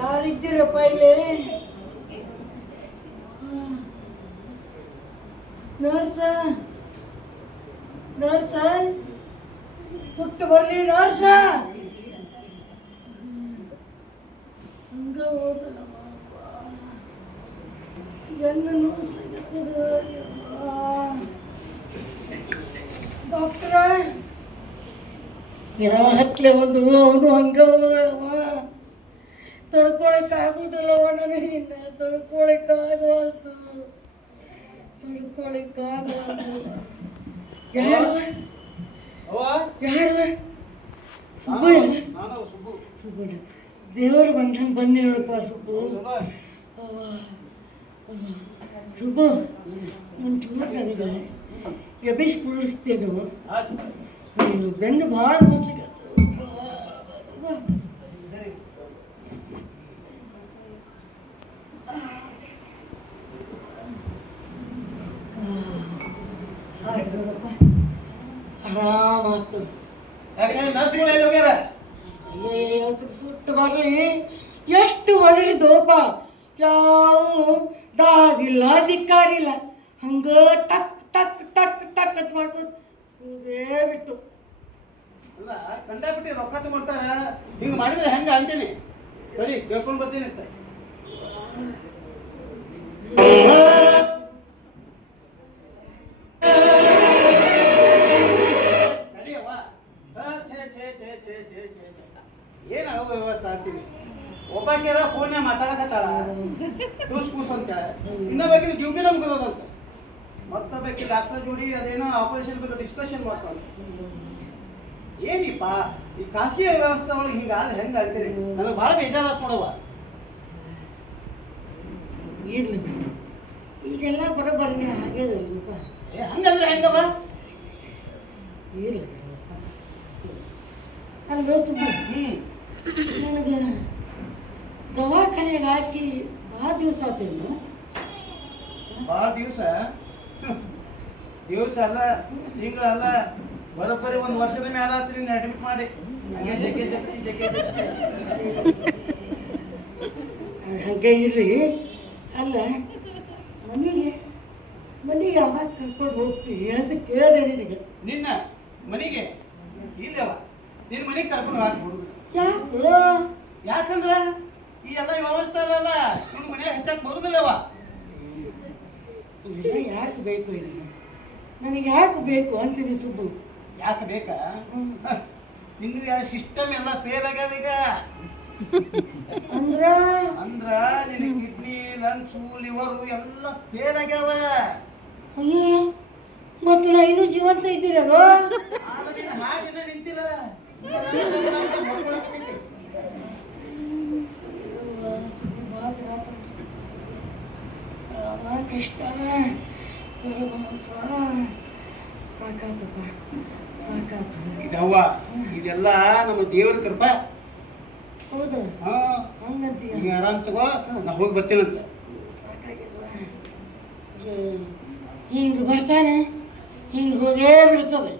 ಯಾರಿದ್ದೀರಪ್ಪ ಇಲ್ಲಿ? ನರ್ಸ ನರ್ಸ ಸುಟ್ಟು ಬರ್ಲಿ ನರ್ಸ. ಹಂಗ ಹೋದಲ್ಲ ಗಂಡನು ಸಿಗುತ್ತದ. ಡಾಕ್ಟ್ರ ಗಿಡ ಹತ್ತಲೆ ಒಂದು ಅವನು ಹಂಗ ಹೋದವ. ತಡ್ಕೊಳಕ್ಕಾಗುದಿಲ್ಲವ ನನಗಿನ್ನ, ತಡ್ಕೊಳಕ್ಕಾಗಲ್ದು. ಯಾರು ಯಾರು? ಸುಬ್ಬು ಸುಬ್ಬು ದೇವರು ಬನ್ನಿ ನೋಡಪ್ಪ ಸುಬ್ಬು. ಸುಬ್ಬು ಒಂಚೂರು ನನಗೆ ಎಬ್ಬಿಸಿ ಕುಳಿಸ್ತೇನು? ಬೆನ್ನು ಭಾಳ ಮುಸಿಗತ್ತು. ಆರಾಮಾಗ್ತು. ಸುಟ್ಟು ಬರಲಿ. ಎಷ್ಟು ಒದರಿ ದೋಪ, ಯಾವ ದಾದಿಲ್ಲ ದಿಕ್ಕಾರಿಲ್ಲ. ಹಂಗ ಟಕ್ ಟಕ್ ಟಕ್ ಟಕ್ ಅಂತ ಮಾಡ್ಕೋತ ಹೋಗೇ ಬಿಟ್ಟು. ಅಲ್ಲ ಕಂಡಾಬಿಟ್ಟು ರೊಕ್ಕ ತಗೊಳ್ತಾರ. ಹಿಂಗೆ ಮಾಡಿದ್ರೆ ಹೆಂಗ ಅಂತೀನಿ. ಸರಿ ಕೇಳ್ಕೊಂಡು ಬರ್ತೀನಿ ಅಂತ. ಏನ ವ್ಯವಸ್ಥೆ ಅಂತೀನಿ. ಒಬ್ಬಾಕ್ಯಾರ ಫೋನ್ಯಾಗ ಮಾತಾಡಕತ್ತಾಳ ಟೂಸ್ ಕೂಸ್ ಅಂತೇಳ. ಇನ್ನ ಬೇಕಿದ್ರೆ ಡ್ಯೂಟಿನ ಮುಗಿದಂತ. ಮತ್ತೆ ಬೇಕಿ ಡಾಕ್ಟರ್ ಜೋಡಿ ಅದೇನೋ ಆಪರೇಷನ್ ಬಗ್ಗೆ ಡಿಸ್ಕಷನ್ ಮಾಡ್ತಾಳೆ. ಏನಿಪ್ಪ ಈ ಖಾಸಗಿ ವ್ಯವಸ್ಥೆ ಒಳಗೆ ಹಿಂಗಾದ್ರೆ ಹೆಂಗ ಅಂತೀನಿ. ನನಗೆ ಭಾಳ ಬೇಜಾರಾತ್ ನೋಡವ. ಇರ್ಲಿ ಈಗೆಲ್ಲ ಬರೋಬ್ಬರನೇ ಆಗ್ಯದಲ್ಲಪ್ಪ. ಹಂಗಂದ್ರೆ ಹೆಂಗವ? ಇರ್ಲಿ ಅಲ್ಲೋ ಸುಬ್ಬು, ನನಗೆ ದವಾಖಾನೆಗೆ ಹಾಕಿ ಭಾಳ ದಿವಸ ಆತೇನು? ಭಾಳ ದಿವಸ ಅಲ್ಲ, ತಿಂಗಳಲ್ಲ, ಬರೋಬ್ಬರಿ ಒಂದು ವರ್ಷದ ಮೇಲೆ ಆತು ನಿನ್ನ ಅಡ್ಮಿಟ್ ಮಾಡಿ. ಹಾಗೆ ಇರ್ಲಿ. ಅಲ್ಲ ಮನೆಗೆ ಯಾವಾಗ ಕರ್ಕೊಂಡು ಹೋಗ್ತೀವಿ ಅಂತ ಕೇಳಿದೆ ನಿನಗೆ. ನಿನ್ನ ಮನೆಗೆ ಇಲ್ಲವ ನಿನ್ನ ಮನೆಗೆ ಕರ್ಕೊಂಡು ಹಾಕ್ಬಿಡುದು. ಯಾಕಂದ್ರೆ ಈ ಎಲ್ಲ ವ್ಯವಸ್ಥೆ ಅದಲ್ಲ, ನಿನ್ನ ಮನೆಗೆ ಹಚ್ಚಕ್ಕೆ ಬರುದಿಲ್ಲವ. ಇಲ್ಲ ಯಾಕೆ ಬೇಕು ಇಲ್ಲ, ನನಗೆ ಯಾಕೆ ಬೇಕು ಅಂತೀನಿ ಸುಬ್ಬು. ಯಾಕೆ ಬೇಕಾ? ನಿನ್ನ ಸಿಸ್ಟಮ್ ಎಲ್ಲ ಫೇಲ್ ಆಗ್ಯಾವ ಈಗ. ಅಂದ್ರ ನಿನ್ನ ಕಿಡ್ನಿ, ಲಂಗ್ಸು, ಲಿವರು ಎಲ್ಲ ಫೇಲ್ ಆಗ್ಯಾವ. ಅಯ್ಯೋ ಮತ್ತೆ ನಾ ಇನ್ನೂ ಜೀವಂತ ಇದ್ದೀರಲ್ಲ. ಆದ್ರೆ ನಿನ್ನ ಹಾರ್ಟ್ ಇನ್ನೂ ನಿಂತಿಲ್ಲ. ಕೃಷ್ಣ ಸಾಕಾತಪ್ಪ, ಸಾಕಾತು. ಇದವ್ವ ಇದೆಲ್ಲ ನಮ್ಮ ದೇವರ ಕೃಪಾ. ಹೌದು ಹಂಗಂತೀಯ? ನೀ ಆರಾಮ್ ತಗೋ, ನಾ ಹೋಗಿ ಬರ್ತೀನಂತ. ಸಾಕಾಗ್ಯದವ. ಹಿಂಗೆ ಬರ್ತಾನೆ, ಹಿಂಗೆ ಹೋಗೇ ಬಿಡ್ತದೆ.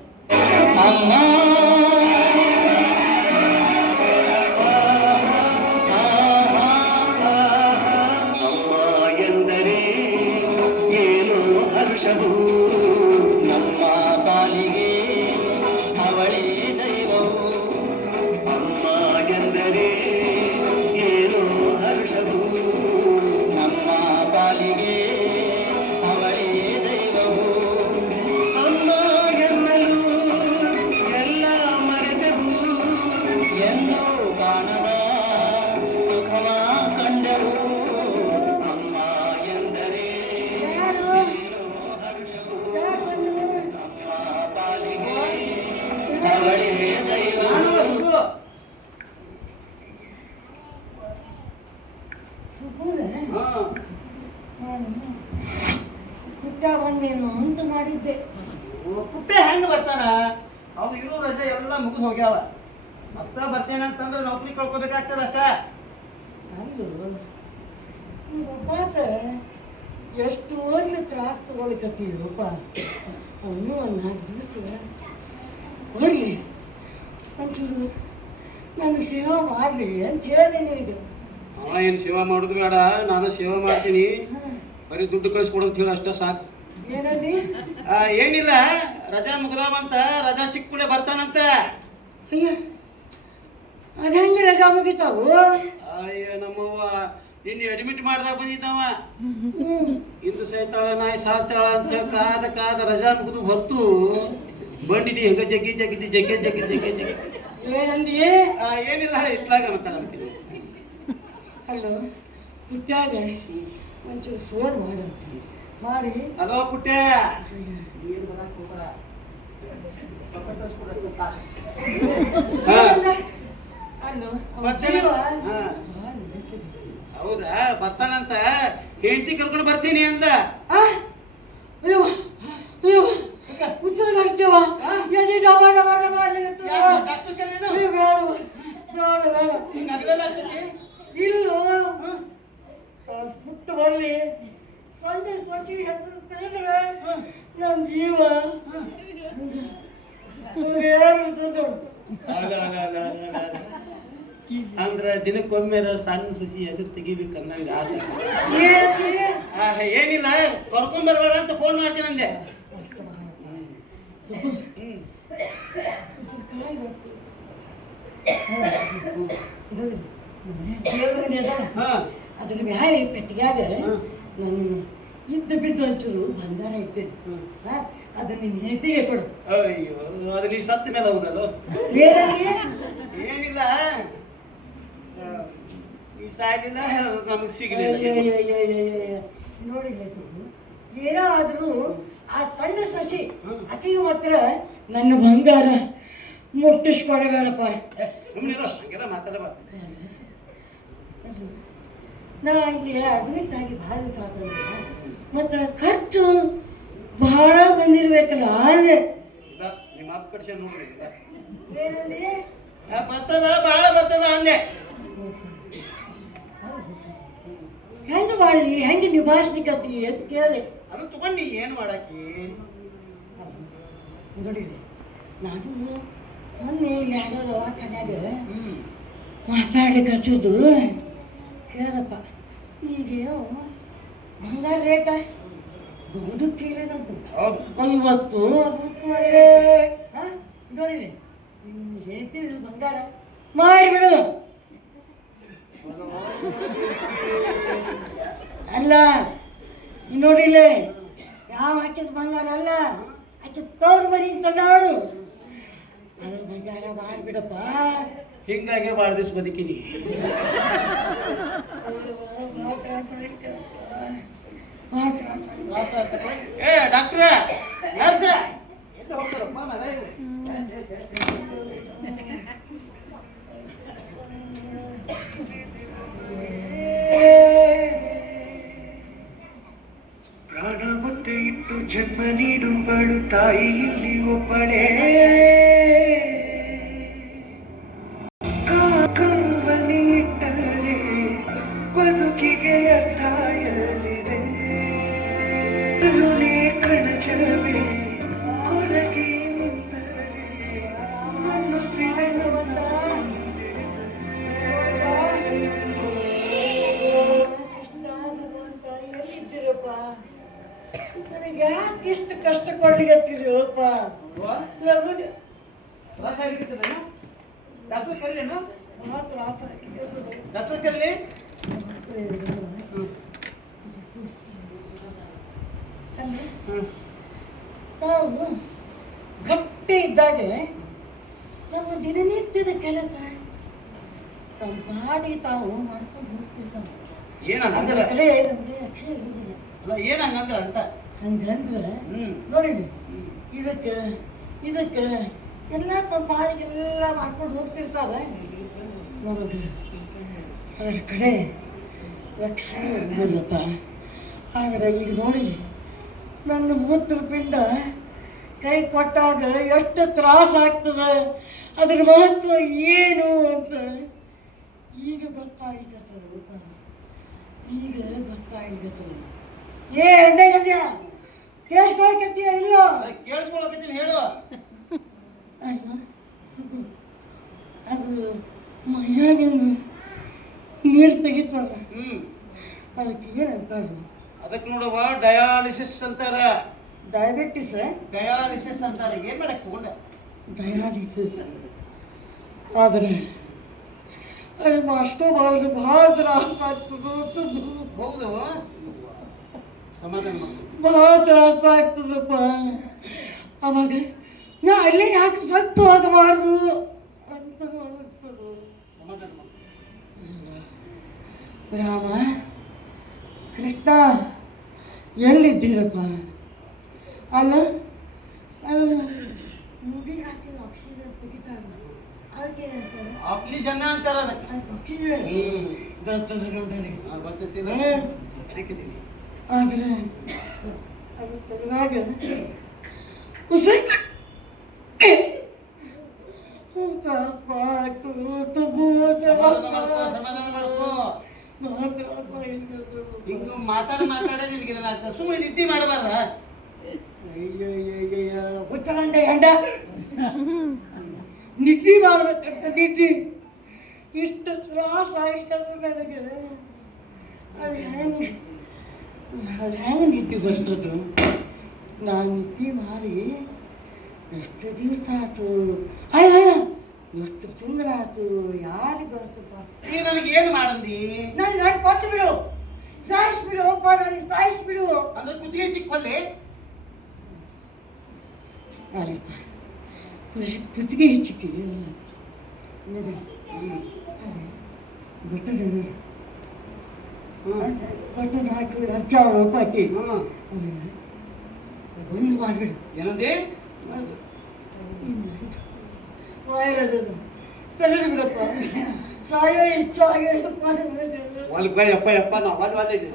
ಎಲ್ಲ ಮರೆತ ಸುಬ್ಬುನ ಹಾಂ ನಾನು ಪುಟ್ಟ ಬಂದೇನು ಅಂತ ಮಾಡಿದ್ದೆ. ಪುಟ್ಟೆ ಹೆಂಗೆ ಬರ್ತಾನ? ಅವ್ನು ಇರೋ ರಜೆ ಎಲ್ಲ ಮುಗಿದು ಹೋಗ್ಯಾವ. ಮತ್ತ ಬರ್ತೇನೆ ಅಂತಂದ್ರೆ ನೌಕರಿ ಕಳ್ಕೊಬೇಕಾಗ್ತದ ಅಷ್ಟೇ. ಅಂದು ಒಬ್ಬಾತ ಎಷ್ಟು ಒಂದು ತ್ರಾಸ ತಗೊಳಿಕತ್ತೀವಪ್ಪ. ಅವನು ಒಂದು 4 ದಿವಸ ಹೋಗಿ ಒಂಚೂರು ನಾನು ಸೇವಾ ಮಾಡಲಿ ಅಂತ ಹೇಳಿದೆ ನಿನಗೆ. ಅವ ಏನು ಸೇವಾ ಮಾಡೋದು ಬೇಡ, ನಾನು ಸೇವಾ ಮಾಡ್ತೀನಿ. ಬರೀ ದುಡ್ಡು ಕಳಿಸ್ಕೊಡು ಅಂತ ಹೇಳಿ ಅಷ್ಟೇ ಸಾಕು. ಏನಂದಿ? ಏನಿಲ್ಲ, ರಜಾ ಮುಗ್ದಾವಂತ, ರಜಾ ಸಿಕ್ಕೂಳೆ ಬರ್ತಾನಂತ. ಅಯ್ಯ ಅದು ಹೆಂಗೆ ರಜಾ ಮುಗಿತಾವು? ಅಯ್ಯ ನಮ್ಮವ್ವ ನಿನ್ನೆ ಅಡ್ಮಿಟ್ ಮಾಡ್ದಾಗ ಬಂದಿದ್ದವ. ಇಂದು ಸೈತಾಳ ನಾಯಿ ಸಾಯ್ತಾಳ ಅಂತ ಕಾದ ಕಾದ ರಜಾ ಮುಗಿದು ಹೊರತು ಬಂಡಿನಿ ಹೆಂಗ ಜಗ್ಗಿ ಜಗ್ಗಿದ್ದಿ ಜಗ್ಗೆ ಜಗ್ಗಿ ಜಗ್ಗೆ ಜಗ್ಗಿ. ಏನಂದಿ? ಏನಿಲ್ಲ ಇತ್ಲಾಗ ಮಾತಾಡಂತೀನಿ. ಹಲೋ ಪುಟ್ಟಾಗ ಒಂಚೂರು ಫೋನ್ ಮಾಡು ಮಾಡಿ. ಹಲೋ ಪುಟ್ಟೆ. ಅಲ್ಲೋ ಹೌದಾ, ಬರ್ತಾನಂತ. ಹೆಂಡತಿ ಕರ್ಕೊಂಡು ಬರ್ತೀನಿ ಅಂದ. ಇಲ್ಲೋ ಸುತ್ತ ಬರಲಿ ಸಂಡೆ ಸಸಿ ತಿಳಿದ್ರೆ ನಮ್ಮ ಜೀವ ಯಾರು ಅಂದ್ರ ದಿನಕ್ಕೊಮ್ಮೆ ಸಣ್ಣ ಸಸಿ ಹೆಸರು ತೆಗಿಬೇಕು ಅನ್ನಂಗ ಆದ. ಏನಿಲ್ಲ, ಕರ್ಕೊಂಡ್ ಬರ್ಬೇಡ ಅಂತ ಫೋನ್ ಮಾಡ್ತೀನಿ ಅಂದೆ. ಅದ್ರ ಮ್ಯಾಲೆ ಪೆಟ್ಟಿಗ್ಯಾಗ ನಾನು ಇದ್ದು ಬಿದ್ದು ಒಂಚೂರು ಬಂಗಾರ ಇಟ್ಟೇನೆ. ಅದನ್ನ ನಿನ್ನ ಹೆಂಡತಿಗೆ ಕೊಡು. ಅಯ್ಯೋ, ಅದು ನೀ ಸತ್ತ ಮೇಲೆ ಹೌದಲ್ಲ. ಏನಿಲ್ಲ, ಈ ಸಾಲಿನ ನಮಗೆ ಸಿಗಲಿಲ್ಲ. ನೋಡಿಲ್ಲ ಸುಬ್ಬು, ಏನೋ ಆದ್ರೂ ಆ ಸಣ್ಣ ಸಸಿ ಅತಿಗೆ ಮಾತ್ರ ನನ್ನ ಬಂಗಾರ ಮುಟ್ಟಿಸ್ಕೊಡಬೇಡಪ್ಪ. ಹಂಗೆಲ್ಲ ಮಾತಾಡಬಾರ್ದು. ನಾ ಇಲ್ಲಿ ಅಡ್ಮಿಟ್ ಆಗಿ ಭಾಳ ದಿವಸ ಆದ್ರೆ ಮತ್ತು ಖರ್ಚು ಬಹಳ ಬಂದಿರ್ಬೇಕಲ್ಲ ಅಂದೆ. ನಿಮ್ಮ ಅಪ್ಪ ಕಡ್ಸ ನೋಡ್ಲಿಲ್ಲ. ಏನಂದ್ರೆ ಬರ್ತದ, ಭಾಳ ಬರ್ತದ ಅಂದೆ. ಹೆಂಗೆ ಮಾಡಿದ್ವಿ, ಹೆಂಗೆ ನಿಭಾಯಿಸ್ಲಿಕ್ಕತ್ತಿ ಅಂತ ಕೇಳಿದೆ. ಅದು ತಗೊಂಡು ಏನು ಮಾಡಾಕಿ? ನೋಡಿ, ನಾನು ಮೊನ್ನೆ ಇಲ್ಲಿ ಯಾರೋ ದವಾಖಾನ್ಯಾಗ ಮಾತಾಡ್ಲಿಕ್ಕೆ ಹಚ್ಚೋದು ಕೇಳಪ್ಪ. ಈಗೇನೋ ಬಂಗಾರ ರೇಟ ಬಹುದು ಕೇಳಿದಂತ 50 60 ನೋಡಿರಿ. ನಿಮ್ಮ ಹೇಳ್ತೀವಿ ಬಂಗಾರ ಮಾಡಿಬಿಡು. ಅಲ್ಲ ನೋಡಿಲ್ಲ, ಯಾವ ಹಾಕಿದ ಬಂಗಾರ ಅಲ್ಲ, ಆಕೆ ತೋರು ಬರಿ ಅಂತ ನೋಡು. ಅದು ಬಂಗಾರ ಮಾರಿಬಿಡಪ್ಪ. ಹಿಂಗಾಗಿ ಭಾಳ ದಿವಸ ಬದುಕಿನಿ. ಏ ಡಾಕ್ಟ್ರ, ನರ್ಸ ಎಲ್ಲಿ ಹೋಗ್ತಾರಪ್ಪ ಮರ? ಪ್ರಾಣ ಮುತ್ತೆ ಇಟ್ಟು ಜನ್ಮ ನೀಡುವಳು ತಾಯಿ ಇಲ್ಲಿ ಒಬ್ಬಳೇ. ಕಂಬನಿ ಇಟ್ಟರೆ ಬದುಕಿಗೆ ಅರ್ಥ ಎಲ್ಲಿದೆ. ಕಣಜವೇ ಕೊರಗಿ ನಿಂತರೆ ಮನಸ್ಸಿನ ನನಗೆ ಯಾಕೆ ಇಷ್ಟು ಕಷ್ಟ ಕೊಡ್ಲಿಕ್ಕತ್ತೀರಪ್ಪ? ಡಾಕ್ಟರ್ ಕರೀಲೇನು? ಭಾಳ ತ್ರಾಸ ಡಾಕ್ಟರ್ ಕರೀಲಿ? ನಾವು ಗಟ್ಟಿ ಇದ್ದಾಗ ನಮ್ಮ ದಿನನಿತ್ಯದ ಕೆಲಸ ತಮ್ಮ ಪಾಡಿ ತಾವು ಮಾಡ್ಕೊಂಡು ಹೋಗ್ತಿರ್ತಾವೆ. ಅದರ ಕಡೆ ನಮಗೆ ಅಕ್ಷರ ಇರುವುದಿಲ್ಲ. ಅಲ್ಲ, ಏನು ಹಂಗಂದ್ರ ಅಂತ ಹಂಗಂದ್ರೆ ನೋಡಿರಿ, ಇದಕ್ಕೆ ಎಲ್ಲ ತಮ್ಮ ಪಾಡಿಗೆಲ್ಲ ಮಾಡ್ಕೊಂಡು ಹೋಗ್ತಿರ್ತಾವೆ. ನಮಗೆ ಅದರ ಕಡೆ ಲಕ್ಷ್ಮಿ ಅಂದಿಲ್ಲಪ್ಪ. ಆದರೆ ಈಗ ನೋಡಿರಿ, ನನ್ನ ಮೂತ್ರಪಿಂಡ ಕೈ ಕೊಟ್ಟಾಗ ಎಷ್ಟು ತ್ರಾಸ ಆಗ್ತದೆ, ಅದ್ರ ಮಹತ್ವ ಏನು ಅಂತ ಈಗ ಗೊತ್ತಾಗ್ಲಿಕ್ಕತ್ತದಪ್ಪ. ಈಗ ಗೊತ್ತಾಗ್ಲಿಕ್ಕತ್ತದ. ಏ ಅಂದೆ ಗಂಡ್ಯ, ಕೇಳಿಸ್ಕೊಳಕತ್ತೀಯ ಇಲ್ಲೋ? ಕೇಳಿಸ್ಕೊಳಕತ್ತೀನಿ, ಹೇಳು. ಅಲ್ಲ ಸುಬ್ಬು, ಅದು ಮೈಯಾಗಿಂದ ನೀರು ತೆಗಿತಾರಲ್ಲ, ಅದಕ್ಕೆ ಏನಂತಾರೆ? ಅದಕ್ಕೆ ನೋಡುವ ಡಯಾಲಿಸಿಸ್ ಅಂತಾರ. ಡಯಾಬಿಟಿಸ್? ಡಯಾಲಿಸಿಸ್ ಅಂತಾರೆ. ಏನ್ ಮಾಡಕ್ ತಗೊಂಡ? ಡಯಾಲಿಸಿಸ್. ಆದರೆ ಅದು ಅಷ್ಟೋ ಬರೋದು ಭಾಳ ತ್ರಾಸ ಆಗ್ತದೆ. ಹೌದು, ಸಮಾಧಾನ ಮಾಡು. ಭಾಳ ತ್ರಾಸ ಆಗ್ತದಪ್ಪ. ಅವಾಗ ನಾ ಅಲ್ಲೇ ಯಾಕೆ ಸತ್ತು ಆಗಬಾರ್ದು ಅಂತ ಅನಿಸ್ತದೆ. ಸಮಾಧಾನ ಮಾಡು. ರಾಮ ಕೃಷ್ಣ ಎಲ್ಲಿದ್ದೀರಪ್ಪ? ಅಲ್ಲ, ಅದು ಮುಗಿಗೆ ಹಾಕಿದ ಆಕ್ಸಿಜನ್ ತೆಗಿತಾರಲ್ಲ, ಅದಕ್ಕೆ ಆಕ್ಸಿಜನ್ ಅಂತಾರ. ಅದಕ್ಕೆ ಆಕ್ಸಿಜನ್ ಬರ್ತದೆ ನೋಡ್ರಿ. ಗೊತ್ತಿಲ್ಲ. ಆದರೆ ಅದು ತೆಗೆದಾಗ ಉಸಿರು ಹಿಂಗ ಮಾತಾಡ ನಿನಗೆ ಸುಮ್ಮನೆ ನಿದ್ದೆ ಮಾಡಬಾರ್ದ? ಹುಚ್ಚಗಂಡ ಗಂಡ ನಿದ್ದೆ ಮಾಡ್ಬೇಕಂತ ನಿದ್ದೆ ಇಷ್ಟು ತ್ರಾಸ ಆಗ್ತದ ನನಗೆ. ಅದು ಹೆಂಗೆ ನಿದ್ದೆ ಬರ್ತದೆ? ನಾನು ನಿದ್ದೆ ಮಾಡಿ ಎಷ್ಟು ದಿವಸ ಆಯ್ತು, ಅಯ್ಯ ಎಷ್ಟು ತಿಂಗಳಾಯ್ತು, ಯಾರಿಗೆ ಬರ್ತಪ್ಪ? ನೀ ನನಗೆ ಏನು ಮಾಡಂದಿ? ನಾನು ಕೊಟ್ಟು ಬಿಡು, ಸಾಯಿಸ್ಬಿಡು ಅಪ್ಪ, ನನಗೆ ಸಾಯಿಸ್ಬಿಡು. ಅಂದ್ರೆ ಕುತ್ತಿಗೆ ಚಿಕ್ಕೊಲ್ಲಿ ಅಲ್ಲಪ್ಪ, ಕುತ್ತಿಗೆ ಹೆಚ್ಚಿಕ್ಕೆ ನೋಡಿ, ಬಟ್ಟನ್ ಹಾಕಿ ಹಚ್ಚಾವ ಹಾಕಿ ಬಂದು ಮಾಡಿಬಿಡು. ಏನಂದಿ? ವೈರದು ತೆಗೆದು ಬಿಡಪ್ಪ, ಸಾಯೋ ಇಚ್ಛಾಗ್ಯಪ್ಪ. ಅಪ್ಪ ಅಪ್ಪ ನಾ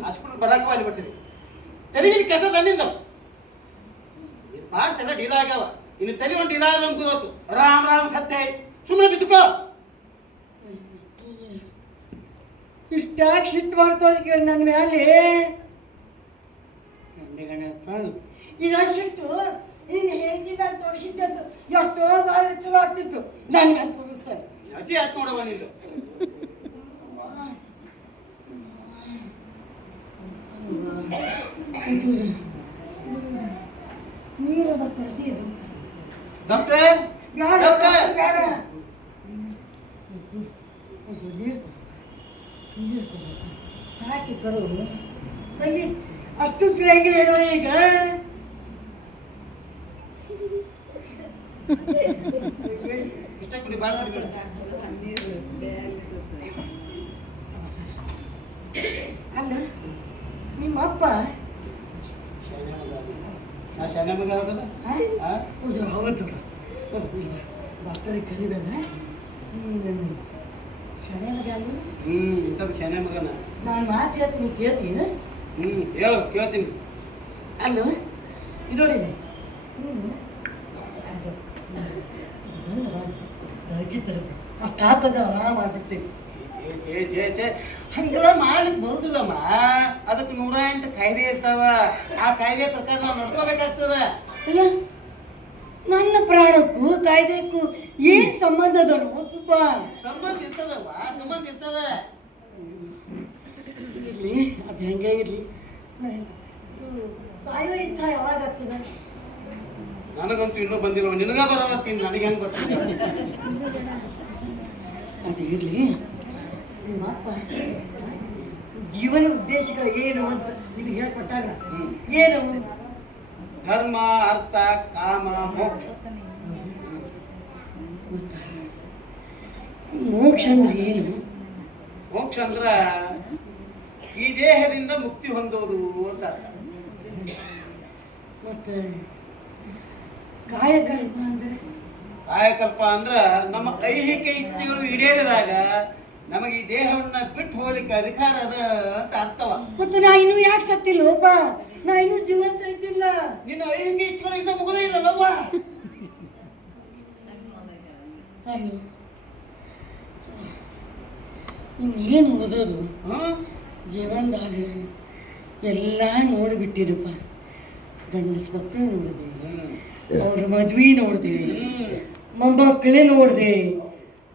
ಹಾಸ್ಪಿಟಲ್ ಬರಕ್ಕೆ ಅಲ್ಲಿ ಬರ್ತೀನಿ. ತೆಲಿಗೆ ಕೆಟ್ಟದ ಅನ್ನಿಂದ ಪಾರ್ಟ್ಸ್ ಎಲ್ಲ ಡೀಲ ಆಗ್ಯಾವ. ಇನ್ನು ತಲೆ ಒಂದು ಡೀಲ ಆದ ಗೊತ್ತು. ರಾಮ್ ರಾಮ್ ಸತ್ಯ ಸುಮ್ಮನೆ ಬಿದ್ದುಕೋ. ಇಷ್ಟಾಗಿ ಸಿಟ್ಟು ಮಾಡ್ಕೋದಕ್ಕೆ ನನ್ನ ಮೇಲೆ ಇದ ಸಿಟ್ಟು ಇನ್ನು ಹೆಂಡತಿ ಮೇಲೆ ತೋರಿಸಿದ್ದು ಎಷ್ಟೋ ಭಾಳ ಚಲೋ ಆಗ್ತಿತ್ತು. ನನ್ನ ಮೇಲೆ ತೋರಿಸ್ತಾರೆ ಅತಿ ಆಯ್ತು ನೋಡವ ನೀನು. ನೀರದ ಕರ್ದಿದ್ದು ಡಾಕ್ಟ್ರೇ, ಬೇಡ ಬೇಡ, ನೀರು ಹಾಕಿ ಕಡು ಕೈ ಅಷ್ಟು ಸಿರಂಗಿಲ್ಲ ಹೇಳೋ ಈಗ. ಇಷ್ಟ ಕುಡಿ ಬಾಳ ಅಲ್ಲ ನಿಮ್ಮ ಅಪ್ಪ ಶಾನೆ ಮಗ ಹೌದಲ್ಲ? ಹೌದು, ಡಾಕ್ಟರಿಗೆ ಕರಿಬೇಡ. ಶಾನೆ ಮಗ ಅಲ್ಲ? ಇಂಥದ್ದು ಶಾನೆ ಮಗನ. ನಾನು ಮಾತು ಹೇಳ್ತೀನಿ, ಕೇಳ್ತೀನಿ. ಹೇಳು, ಕೇಳ್ತೀನಿ. ಅಲ್ಲ ಇದು ನೋಡಿ, ಕಾತದ ಆರಾಮ ಮಾಡ್ಬಿಡ್ತೀನಿ. ಹಂಗೆಲ್ಲ ಮಾಡ್ಲಿಕ್ಕೆ ಬರುದಿಲ್ಲಮ್ಮ. ಅದಕ್ಕೆ 108 ಕಾಯ್ದೆ ಇರ್ತಾವ. ಆ ಕಾಯ್ದೆ ಪ್ರಕಾರ ನಾವು ನಡ್ಕೋಬೇಕಾಗ್ತದ. ಅಲ್ಲ, ನನ್ನ ಪ್ರಾಣಕ್ಕೂ ಕಾಯ್ದೆಕ್ಕೂ ಏನ್ ಸಂಬಂಧ ಅದನು? ತುಂಬ ಸಂಬಂಧ ಇರ್ತದಲ್ವ? ಸಂಬಂಧ ಇರ್ತದ. ಇರಲಿ, ಅದು ಹೆಂಗೆ ಇರಲಿ. ಇದು ಸಾಯೋ ಇಚ್ಛಾ ಯಾವಾಗ ಆಗ್ತದೆ? ನನಗಂತೂ ಇನ್ನೂ ಬಂದಿರುವ, ನಿನಗ ಬರವತ್ತೀನಿ, ನನಗೆ ಹೆಂಗೆ ಬರ್ತದೆ? ಅದು ಇರಲಿ. ನಿಮ್ಮ ಅಪ್ಪ ಜೀವನ ಉದ್ದೇಶಗಳು ಏನು ಅಂತ ನಿಮಗೆ ಹೇಳ್ಕೊಟ್ಟಾಗ ಏನು? ಧರ್ಮ, ಅರ್ಥ, ಕಾಮ, ಮೋಕ್ಷ. ಮೋಕ್ಷ ಅಂದ್ರೆ ಏನು? ಮೋಕ್ಷ ಅಂದ್ರ ಈ ದೇಹದಿಂದ ಮುಕ್ತಿ ಹೊಂದೋದು ಅಂತ ಅರ್ಥ. ಮತ್ತೆ ಕಾಯಕಲ್ಪ ಅಂದ್ರೆ? ಕಾಯಕಲ್ಪ ಅಂದ್ರ ನಮ್ಮ ಐಹಿಕ ಇಚ್ಛೆಗಳು ಈಡೇರಿದಾಗ ನಮಗೆ ಈ ದೇಹವನ್ನ ಬಿಟ್ಟು ಹೋಗ್ಲಿಕ್ಕೆ ಅಧಿಕಾರ ಅದ ಅಂತ ಅರ್ಥವ. ಮತ್ತೆ ನಾ ಇನ್ನೂ ಯಾಕೆ ಸತ್ತಿಲ್ಲಪ್ಪ? ನಾ ಇನ್ನೂ ಜೀವಂತ ಇದ್ದಿಲ್ಲ. ನಿನ್ನ ಹಿಂಗೆ ಇಟ್ಕೊಂಡು ಇನ್ನೂ ಮುಗುದೇ ಇಲ್ಲಲ್ಲವ್ವ. ಅಲ್ಲ ಇನ್ನೇನು ಓದೋದು? ಜೀವನದಾಗ ಎಲ್ಲ ನೋಡಿಬಿಟ್ಟಿರಪ್ಪ. ಗಂಡಸ ಮಕ್ಕಳು ನೋಡಿದೆ, ಅವ್ರ ಮದ್ವೆ ನೋಡಿದೆ, ಮೊಮ್ಮಕ್ಕಳೇ ನೋಡಿದೆ,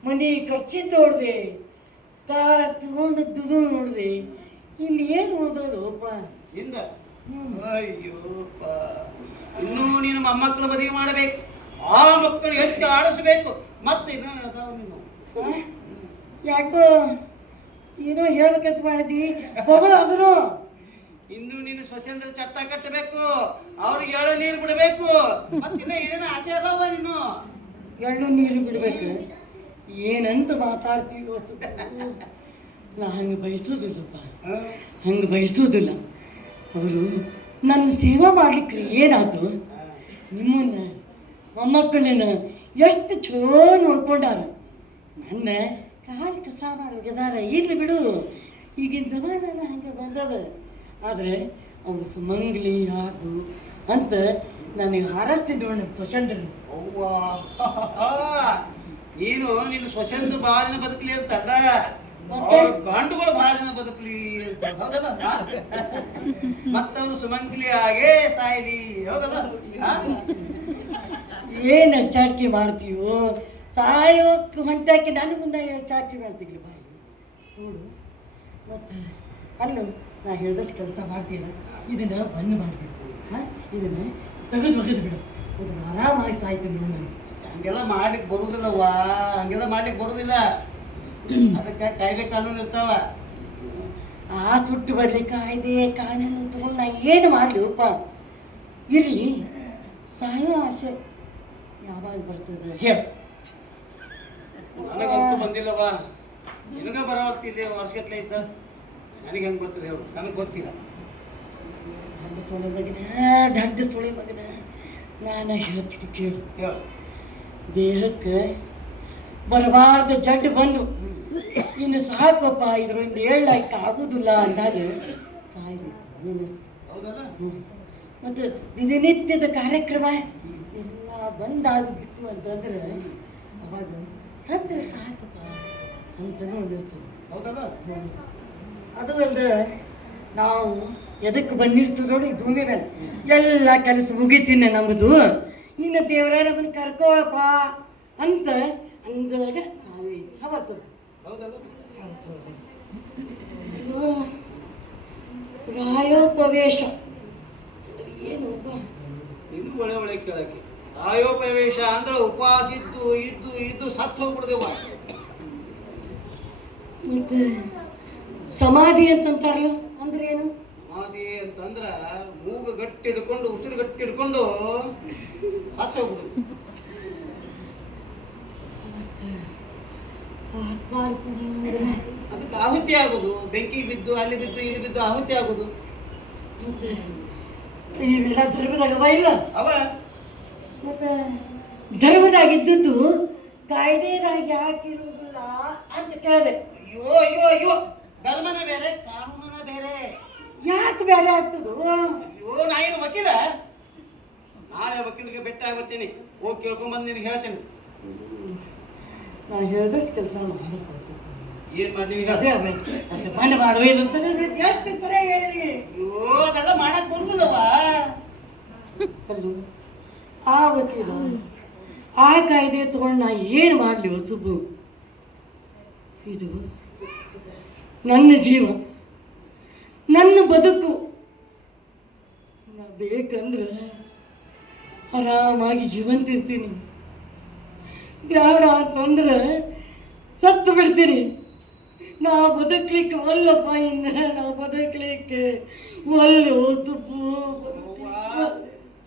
ಮನೆ ಖರ್ಚಿದ್ದು ನೋಡಿದೆ, ಕಾರ್ ತಗೊಂಡದ್ದು ನೋಡಿದೆ. ಇನ್ನೇನು ಓದೋದಪ್ಪ? ಇಂದ ಅಯ್ಯೋಪ್ಪ, ಇನ್ನೂ ನೀನು ಮೊಮ್ಮಕ್ಕಳ ಮದುವೆ ಮಾಡಬೇಕು, ಆ ಮಕ್ಕಳು ಎತ್ತಿ ಆಡಿಸ್ಬೇಕು. ಮತ್ತೆ ಇನ್ನೂ ಅದಾವ ನೀನು. ಯಾಕೋ ಏನೋ ಹೇಳ್ಬೇಕಂತ ಮಾಡಿದಿ, ಬಗಳು ಅದನ್ನು. ಇನ್ನು ನೀನು ಸ್ವಸಂದ್ರ ಚಟ್ಟ ಕಟ್ಟಬೇಕು, ಅವ್ರಿಗೆ ಎಳ್ಳು ನೀರು ಬಿಡಬೇಕು. ಮತ್ತಿನ್ನ ಏನೇನು ಆಸೆ ಅದಾವ ನೀನು? ಎಳ್ಳು ನೀರು ಬಿಡ್ಬೇಕು ಏನಂತ ಮಾತಾಡ್ತೀವಿ ಇವತ್ತು. ನಾ ಹಂಗೆ ಬಯಸೋದಿಲ್ಲಪ್ಪ, ಹಂಗೆ ಬಯಸೋದಿಲ್ಲ. ಅವರು ನನ್ನ ಸೇವಾ ಮಾಡ್ಲಿಕ್ಕೆ ಏನಾಯ್ತು? ನಿಮ್ಮನ್ನ ಮೊಮ್ಮಕ್ಕಳನ್ನ ಎಷ್ಟು ಚಲೋ ನೋಡ್ಕೊಂಡಾರ. ನನ್ನ ಕಾಲು ಕಸ ಮಾಡೋಗಿದಾರ. ಇರ್ಲಿ ಬಿಡು, ಈಗಿನ ಸಮಾಧಾನ ಹಂಗೆ ಬಂದದ. ಆದರೆ ಅವರು ಸುಮಂಗ್ಲಿ ಆಗು ಅಂತ ನನಗೆ ಹಾರಸ್ತಿದ್ರು ನಮ್ಮ ಸ್ವಸಂದ್ರನು. ಅವ್ವ, ನೀನು ನಿನ್ನ ಸ್ವಸಂದ್ರ ಬಹಳ ದಿನ ಬದುಕಲಿ ಅಂತಲ್ಲ, ಗಂಡುಗಳು ಬಹಳ ದಿನ ಬದುಕಲಿ ಅಂತ. ಹೌದಲ್ಲ? ಮತ್ತವನು ಸುಮಂಗ್ಲಿ ಆಗೇ ಸಾಯಲಿ. ಹೌದಲ್ಲ? ಏನು ಚಾಟ್ಕಿ ಮಾಡ್ತೀವೋ? ಸಾಯೋಕ್ಕೆ ಹೊಂಟಾಕಿ ನನ್ನ ಮುಂದೆ ಚಾಟ್ಕಿ ಮಾಡ್ತೀವಿ ಬಾಯಿ ನೋಡು. ಮತ್ತು ಅಲ್ಲೂ ನಾ ಹೇಳಿದಷ್ಟು ಕೆಲಸ ಮಾಡ್ತೀರ, ಇದನ್ನು ಬಂದ್ ಮಾಡಬೇಕು. ಇದನ್ನು ತೆಗೆದು ಬಿಡು, ಅದನ್ನು ಆರಾಮಾಗಿ ಸಾಯ್ತೀನಿ ನೋಡಿ. ನನಗೆ ಹಂಗೆಲ್ಲ ಮಾಡ್ಲಿಕ್ಕೆ ಬರುದಿಲ್ಲವ್ವ, ಹಂಗೆಲ್ಲ ಮಾಡ್ಲಿಕ್ಕೆ ಬರುದಿಲ್ಲ. ಅದಕ್ಕೆ ಕಾಯ್ದೆ ಕಾನೂನು ಇರ್ತಾವ. ಆ ತುಟ್ಟು ಬರಲಿ ಕಾಯ್ದೆ ಕಾನೂನು ತಗೊಂಡು ನಾ ಏನು ಮಾಡಲಿವಪ್ಪ? ಇರಲಿ, ಸಾಯೋ ಆಸೆ ಯಾವಾಗ ಬರ್ತದೆ ಹೇಳು? ನನಗಂತೂ ಬಂದಿಲ್ಲವ್ವ, ನಿನಗ ಬರವತ್ತಿದ್ದೆ ವರ್ಷಗಟ್ಲೆ ಇದ್ದ. ನನಗೆ ಹೆಂಗೆ ಬರ್ತದೆ ಹೇಳು? ನನಗೆ ಗೊತ್ತಿಲ್ಲ. ದಂಡ ಸುಳಿ ಮಗನ ನಾನು ಹೇಳ್ತೀನಿ ಕೇಳು. ಹೇಳು. ದೇಹಕ್ಕೆ ಬರಬಾರ್ದ ಜಡ್ಡು ಬಂದು ಇನ್ನು ಸಾಕಪ್ಪ, ಇದರಿಂದ ಹೇಳಕ್ಕೆ ಆಗೋದಿಲ್ಲ ಅಂದಾಗ ಸಾಯ್ಬೇಕು. ಹೌದಲ್ಲ? ಮತ್ತು ದಿನನಿತ್ಯದ ಕಾರ್ಯಕ್ರಮ ಎಲ್ಲ ಬಂದಾಗಿಬಿಟ್ಟು ಅಂತಂದ್ರೆ ಅವಾಗ ಸತ್ರ ಸಾಕಪ್ಪ ಅಂತಲೂ ಅನ್ನಿಸ್ತದೆ. ಹೌದಲ್ಲ? ಅದು ಅಲ್ಲದೆ ನಾವು ಎದಕ್ಕೆ ಬಂದಿರ್ತೀವಿ ನೋಡಿ ಭೂಮಿ ಮೇಲೆ, ಎಲ್ಲ ಕೆಲಸ ಮುಗಿತೀನಿ ನಮ್ಮದು, ಇನ್ನು ದೇವರ ನಮ್ಮನ್ನು ಕರ್ಕೊಳಪ್ಪ ಅಂತ ಅಂದಾಗ ನಾವು ಇಚ್ಛೆ ಬರ್ತದೆ. ಹೌದಲ್ಲ? ರಾಯೋಪವೇಶ ಏನು? ಇನ್ನು ಒಳ್ಳೆ ಒಳ್ಳೆ ಕೇಳಕ್ಕೆ. ಆಯೋಪವೇಶ ಅಂದ್ರೆ ಉಪವಾಸ ಇದ್ದು ಇದ್ದು ಇದ್ದು ಸತ್ತು ಹೋಗ್ಬಿಡ್ದೇವ. ಮತ್ತು ಸಮಾಧಿ ಅಂತಂತಾರಲ್ಲ, ಅಂದ್ರೆ ಏನು? ಸಮಾಧಿ ಅಂತಂದ್ರ ಮೂಗು ಗಟ್ಟಿ ಹಿಡ್ಕೊಂಡು ಉಸಿರು ಗಟ್ಟಿ ಹಿಡ್ಕೊಂಡು ಸತ್ತು ಹೋಗ್ಬಿಡುದು. ಅದಕ್ಕೆ ಆಹುತಿ ಆಗೋದು, ಬೆಂಕಿ ಬಿದ್ದು ಅಲ್ಲಿ ಬಿದ್ದು ಇಲ್ಲಿ ಬಿದ್ದು ಆಹುತಿ ಆಗೋದು. ಇವೆಲ್ಲ ಧರ್ಮದಾಗವ ಇಲ್ಲ ಅವ ಮತ್ತು ಧರ್ಮದಾಗಿದ್ದದ್ದು ಕಾಯ್ದೆದಾಗ ಯಾಕಿರುವುದಿಲ್ಲ ಅಂತ ಕೇಳಿದೆ. ಅಯ್ಯೋ ಅಯ್ಯೋ ಅಯ್ಯೋ, ಧರ್ಮನ ಬೇರೆ ಕಾನೂನನ ಬೇರೆ. ಯಾಕೆ ಬೇರೆ ಆಗ್ತದೋ? ಅಯ್ಯೋ, ನಾ ಏನು ವಕೀಲ? ನಾಳೆ ವಕೀಲಿಗೆ ಬೆಟ್ಟ ಬರ್ತೀನಿ, ಹೋಗಿ ಕೇಳ್ಕೊಂಡ್ಬಂದು ನಿನಗೆ ಹೇಳ್ತೇನೆ. ನಾ ಹೇಳಿದಷ್ಟು ಕೆಲಸ ಮಾಡಬೇಕು. ಏನ್ ಮಾಡ್ಲಿ ಈಗ? ಅದೇ ಅದು ಬಂದ್ ಮಾಡುವುದಂತ ಎಷ್ಟು ಸರಿ ಹೇಳಿ. ಅಯ್ಯೋ, ಅದೆಲ್ಲ ಮಾಡಕ್ ಬರುದಿಲ್ಲವ. ಅಲ್ಲೂ ಆ ವಕೀಲ ಆ ಕಾಯ್ದೆ ತಗೊಂಡು ನಾ ಏನು ಮಾಡಲಿ ಸುಬ್ಬು? ಇದು ನನ್ನ ಜೀವ, ನನ್ನ ಬದುಕು. ನಾ ಬೇಕಂದ್ರೆ ಆರಾಮಾಗಿ ಜೀವಂತಿರ್ತೀನಿ, ಬೇಡ ಅಂತಂದ್ರೆ ಸತ್ತು ಬಿಡ್ತೀನಿ. ನಾ ಬದುಕಲಿಕ್ಕೆ ಒಲ್ಲಪ್ಪ, ಇನ್ನು ನಾ ಬದುಕಲಿಕ್ಕೆ ಒಲ್ಲು ಸುಬ್ಬು.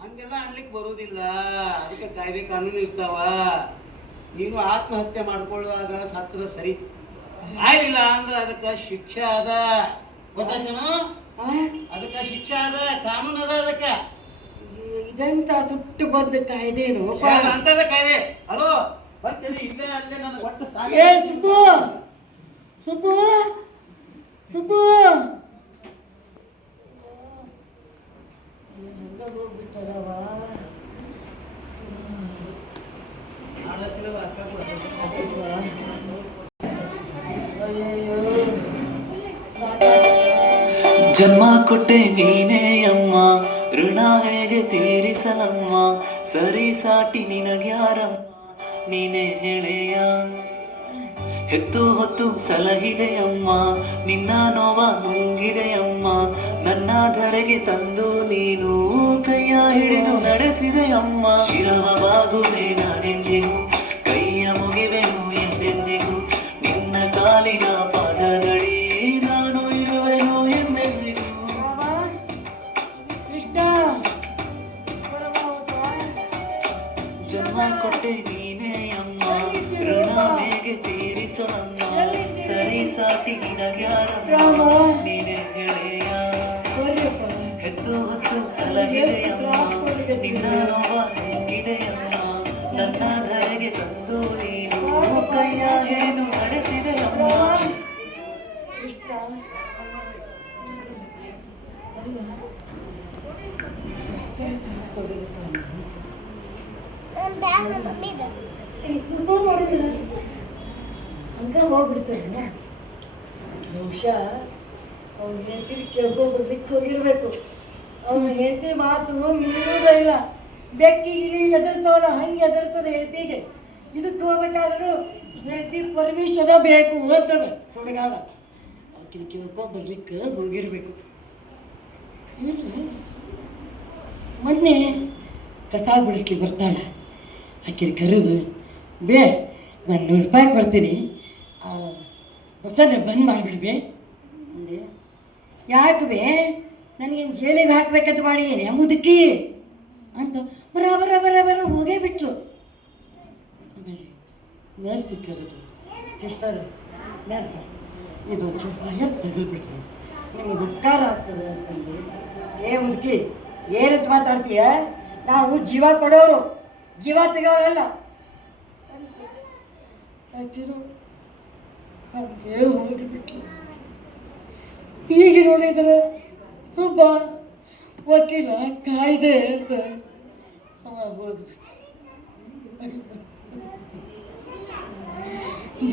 ಹಂಗೆಲ್ಲ ಅನ್ಲಿಕ್ಕೆ ಬರುವುದಿಲ್ಲ. ಅದಕ್ಕೆ ಕಾಯ್ದೆ ಕಾನೂನು ಇರ್ತಾವ. ನೀನು ಆತ್ಮಹತ್ಯೆ ಮಾಡ್ಕೊಳ್ಳುವಾಗ ಸತ್ರ ಸರಿ, ಸಾಯಲಿಲ್ಲ ಅಂದ್ರೆ ಅದಕ್ಕೆ ಶಿಕ್ಷೆ ಅದ. ಗೊತ್ತಾಯ್ತೇನು? ಅದಕ್ಕೆ ಶಿಕ್ಷೆ ಅದ, ಕಾನೂನು ಅದ. ಅದಕ್ಕೆ ಇದಂತ ಸುಟ್ಟು ಬಂದ ಕಾಯ್ದೆನು ಅಂತದ ಕಾಯ್ದೆ. ಅಲೋ ಬರ್ತೇನೆ, ಇಲ್ಲೇ ಅಲ್ಲೇ ನನ್ನ ಒಟ್ಟು ಏ ಸುಬ್ಬು, ಸುಬ್ಬು ಸುಬ್ಬು ಹಂಗ ಹೋಗ್ಬಿಟ್ಟಲ್ಲವ. ಅಯ್ಯಯ್ಯೋ ಜನ್ಮ ಕೊಟ್ಟೆ ನೀನೇ ಅಮ್ಮ, ಋಣ ಹೇಗೆ ತೀರಿಸಲಮ್ಮ, ಸರಿ ಸಾಟಿ ನಿನಗ್ಯಾರಮ್ಮ, ನೀನೇ ಹೇಳೆಯ. ಹೆತ್ತು ಹೊತ್ತು ಸಲಹಿದೆಯಮ್ಮ, ನಿನ್ನ ನೋವ ನುಂಗಿದೆಯಮ್ಮ, ನನ್ನ ಧರೆಗೆ ತಂದು ನೀನು ಕೈಯ ಹಿಡಿದು ನಡೆಸಿದೆಯಮ್ಮ. ಶಿರವ ಬಾಗುವೆ ನಾನೆಂದಿಗೂ, ಕೈಯ ಮುಗಿವೆನು ಎಂದೆಂದಿಗೂ, ನಿನ್ನ ಕಾಲಿನ ಪಾದದಡಿ ನಾನು ಇರುವೆನು ಎಂದೆಂದಿಗೂ. ಕೃಷ್ಣ ಜನ್ಮ ಕೊಟ್ಟೆ ನೀನೇ ಅಮ್ಮ, ಋಣ ಹೇಗೆ ತೀರಿಸಲಮ್ಮ, ಸರಿ ಸಾಟಿ ನಿನಗ್ಯಾರಮ್ಮ, ನೀನೇ ಗೆಳೆಯ. ಹೆತ್ತು ಹೊತ್ತು ಸಲಹಿದೆಯಮ್ಮ, ನಿನ್ನ ನೋವ ನುಂಗಿದೆಯಮ್ಮ, ನನ್ನ ಧರೆಗೆ ತಂದು ನೀನು ಕೈಯ ಹಿಡಿದು ನಡೆಸಿದೆಯಮ್ಮ. ಕೃಷ್ಣ ತುಂಬ ಮಾಡಿದ್ರ ಹಂಗ ಹೋಗ್ಬಿಡ್ತಾರಲ್ಲ. ಬಹುಶಃ ಅವ್ನ ಹೆಂಡತಿ ಕೇಳ್ಕೊಂಡ್ಬರ್ಲಿಕ್ಕೆ ಹೋಗಿರ್ಬೇಕು. ಅವ್ನ ಹೆಂಡತಿ ಮಾತು ಮೀರೋದೇ ಇಲ್ಲ. ಬೆಕ್ಕಿಗಿಲಿ ಹೆದರ್ತಾವಲ್ಲ ಹಂಗೆ ಹೆದರ್ತದೆ ಹೆಂಡತಿಗೆ. ಇದಕ್ಕೆ ಹೋಗ್ಬೇಕಾದ್ರೂ ಹೆಂಡತಿ ಪರ್ಮಿಷನ್ ಬೇಕು ಅಂತದ ಸುಡಗಾಡ. ಆಕಿನ ಕೇಳ್ಕೊಂಡ್ಬರ್ಲಿಕ್ಕೆ ಹೋಗಿರ್ಬೇಕು. ಇಲ್ಲ ಮೊನ್ನೆ ಕಸ ಬಿಡಿಸ್ಲಿಕ್ಕೆ ಬರ್ತಾಳೆ. ಆಕಿನ ಕರೆದು ಬೇ ನಾನು ₹100 ಕೊಡ್ತೀನಿ, ಬರ್ತಾನೆ ಬಂದ್ ಮಾಡಿಬಿಡ್ಬೇ ಅಂದೆ. ಯಾಕೆ ಬೇ ನನಗೇನು ಜೈಲಿಗೆ ಹಾಕ್ಬೇಕಂತ ಮಾಡಿದ್ದೀನಿ ಮುದುಕಿ ಅಂತ ಬರ ಬರ ಬರ ಬರ ಹೋಗೇ ಬಿಟ್ಲು. ಆಮೇಲೆ ನರ್ಸ್ ಕರೆದು, ಸಿಸ್ಟರ್ ನರ್ಸ್ ಇದು ಚೂರು ತೆಗೆದುಬಿಟ್ರು, ನಿಮಗೆ ಉಪಕಾರ ಆಗ್ತದೆ ಅಂತಂದು. ಏ ಮುದುಕಿ ಏನಂತ ಮಾತಾಡ್ತೀಯ? ನಾವು ಜೀವ ಕೊಡೋರು, ಜೀವ ತೆಗೋರಲ್ಲ. ಹಾಕಿರು ಹಂಗೆ ಹೋಗಿಬಿಟ್ಲು. ಹೀಗೆ ನೋಡಿದ್ರೆ ಸುಬ್ಬ ವಕೀಲ ಕಾಯ್ದೆ ಅಂತ ಅವ ಹೋಗ್ಬಿಟ್ಟು.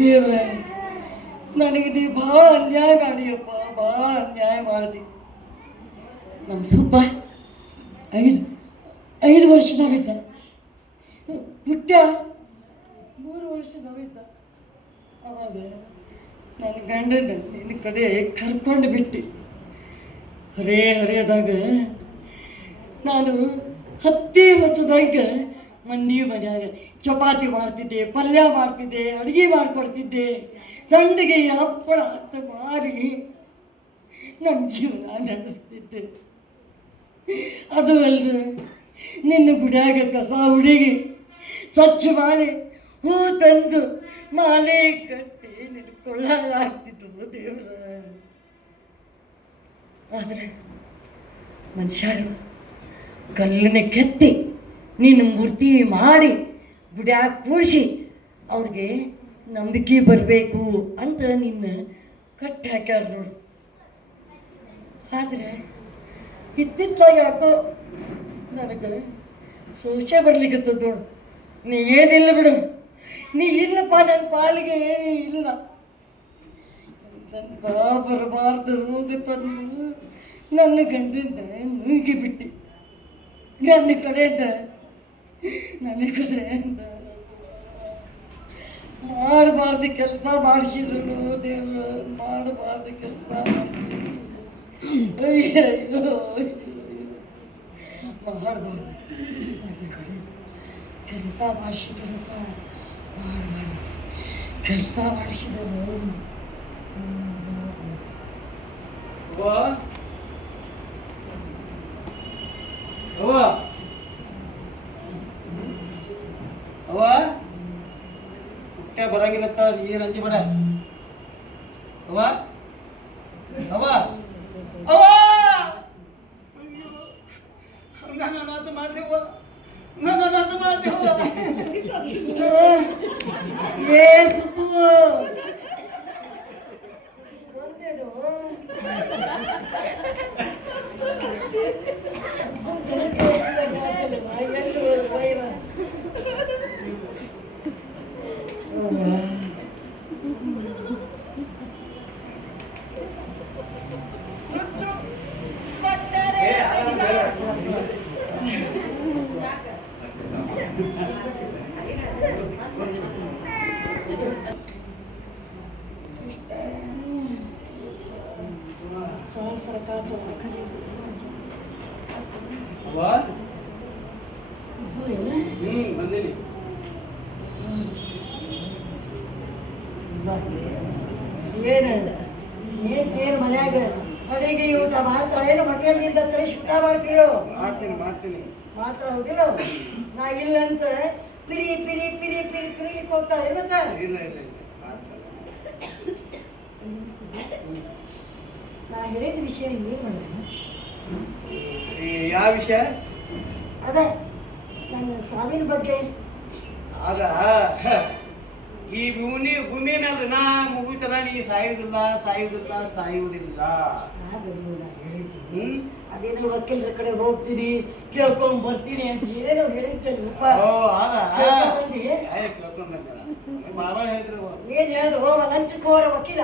ದೇವ್ರ ನನಗೆ ನೀ ಭಾಳ ಅನ್ಯಾಯ ಮಾಡಿಯಪ್ಪ, ಭಾಳ ಅನ್ಯಾಯ ಮಾಡ್ದಿ. ನಮ್ಮ ಸುಬ್ಬ 5 ವರ್ಷದವಿದ್ದ, ಪುಟ್ಟ 3 ವರ್ಷದವಿದ್ದ. ಅವಾಗ ನನ್ನ ಗಂಡನ ನಿನ್ನ ಕಡೆ ಕರ್ಕೊಂಡು ಬಿಟ್ಟು ಹರಿಯದಾಗ ನಾನು 10 ವರ್ಷದಾಗ ಮನ್ಯಾಗ ಚಪಾತಿ ಮಾಡ್ತಿದ್ದೆ, ಪಲ್ಯ ಮಾಡ್ತಿದ್ದೆ, ಅಡುಗೆ ಮಾಡಿಕೊಡ್ತಿದ್ದೆ, ಸಂಡಿಗೆ ಹಪ್ಪಳ ಅಂತ ಮಾರಿ ನಮ್ಮ ಜೀವನ ನಡೆಸ್ತಿದ್ದೆ. ಅದು ಅಲ್ಲದೆ ನಿನ್ನ ಗುಡಿಯಾಗ ಕಸ ಹುಡುಗಿ ಸ್ವಚ್ಛ ಮಾಡಿ ಹೂ ತಂದು ಮಾಲೆ ಕಟ್ಟಿ ನಿನ್ನ ಕೊಳ್ಳಾಗ್ತಿದ್ದು ದೇವ್ರ. ಆದರೆ ಮನುಷ್ಯರು ಕಲ್ಲನ್ನ ಕೆತ್ತಿ ನಿನ್ನ ಮೂರ್ತಿ ಮಾಡಿ ಗುಡಿಯಾಗ ಕೂಡಿಸಿ ಅವ್ರಿಗೆ ನಂಬಿಕೆ ಬರಬೇಕು ಅಂತ ನಿನ್ನ ಕಟ್ಟಿ ಹಾಕ್ಯಾರ ನೋಡು. ಆದರೆ ಇತ್ತಿತ್ತಲಾಗ ಯಾಕೋ ನನಗೆ ಸೋಸೆ ಬರ್ಲಿಕ್ಕತ್ತದ ನೋಡು. ನೀ ಏನಿಲ್ಲ ಬಿಡು, ನೀ ಇಲ್ಲಪ್ಪ, ನನ್ನ ಪಾಲಿಗೆ ಏನೂ ಇಲ್ಲ. ನನ್ನ ಬರಬಾರ್ದು ರೋಗ ತಂದು ನನ್ನ ಗಂಡಿಂದ ನುಗ್ಗಿಬಿಟ್ಟು ನನ್ನ ಕಡೆಯಿಂದ ಮಾಡಬಾರ್ದು ಕೆಲಸ ಮಾಡಿಸಿದ್ರು ದೇವ್ರು, ಮಾಡಬಾರ್ದು ಕೆಲಸ ಮಾಡಿಸಿದ್ರು. ಅಯ್ಯಯ್ಯೋ ಮಾಡಬಾರ್ದು ಕೆಲಸ ಮಾಡಿಸಿದ್ರು, ಮಾಡಬಾರ್ದು ಕೆಲಸ ಮಾಡಿಸಿದ್ರು. ಹುಟ್ಟೆ ಬರಂಗಿಲ್ಲತ್ತ ನೀನ್ ಅಂಜಿ ಬೇಡ. ಅವ್ವ ಅವ್ವ ಅವ್ವ ನಾನು ಮಾಡ್ದೇವ, ನಾನು ಮಾಡ್ದೇವ. ಏ ಸುಬ್ಬು ಇದು ಬಂದೀನಿ. ಏನ್ ಮನ್ಯಾಗ ಅಡಿಗೆ ಊಟ ಮಾಡ್ತಾಳೇನು ಹೋಟೆಲ್ನಿಂದ ತರಿಸಿ ಊಟ ಮಾಡ್ತೀರೋ? ಮಾಡ್ತೀನಿ ಮಾಡ್ತಾಳ ಹೌದಿಲ್ಲ? ನಾ ಇಲ್ಲಂತ ಪಿರಿ ಪಿರಿ ಪಿರಿ ಪಿರಿ ತಿರುಗಿಕ್ ಹೋಗ್ತಾಳೆ ಮತ್ತ ಇಲ್ಲ ನಾ ಹೇಳಿದ ವಿಷಯ ಏನ್ ಮಾಡೋದು? ಯಾವ ವಿಷಯ? ಅದ ನನ್ನ ಸಾವಿನ ಬಗ್ಗೆ. ಅದ ಈ ಭೂಮಿ ಮೇಲೆ ನಾ ಮುಗಿತನ ನೀ ಸಾಯುವುದಿಲ್ಲ ಆಗಲ್ಲ ನಾ ಹೇಳಿದ್ದು. ಅದೇನೋ ವಕೀಲರ ಕಡೆ ಹೋಗ್ತೀನಿ ಕೇಳ್ಕೊಂಡ್ ಬರ್ತೀನಿ ಅಂತ ಏನೋ ಹೇಳಿದ್ದಲ್ಲಪ್ಪ. ಏನ್ ಹೇಳಿದ್ರು ಲಂಚಕೋರ ವಕೀಲ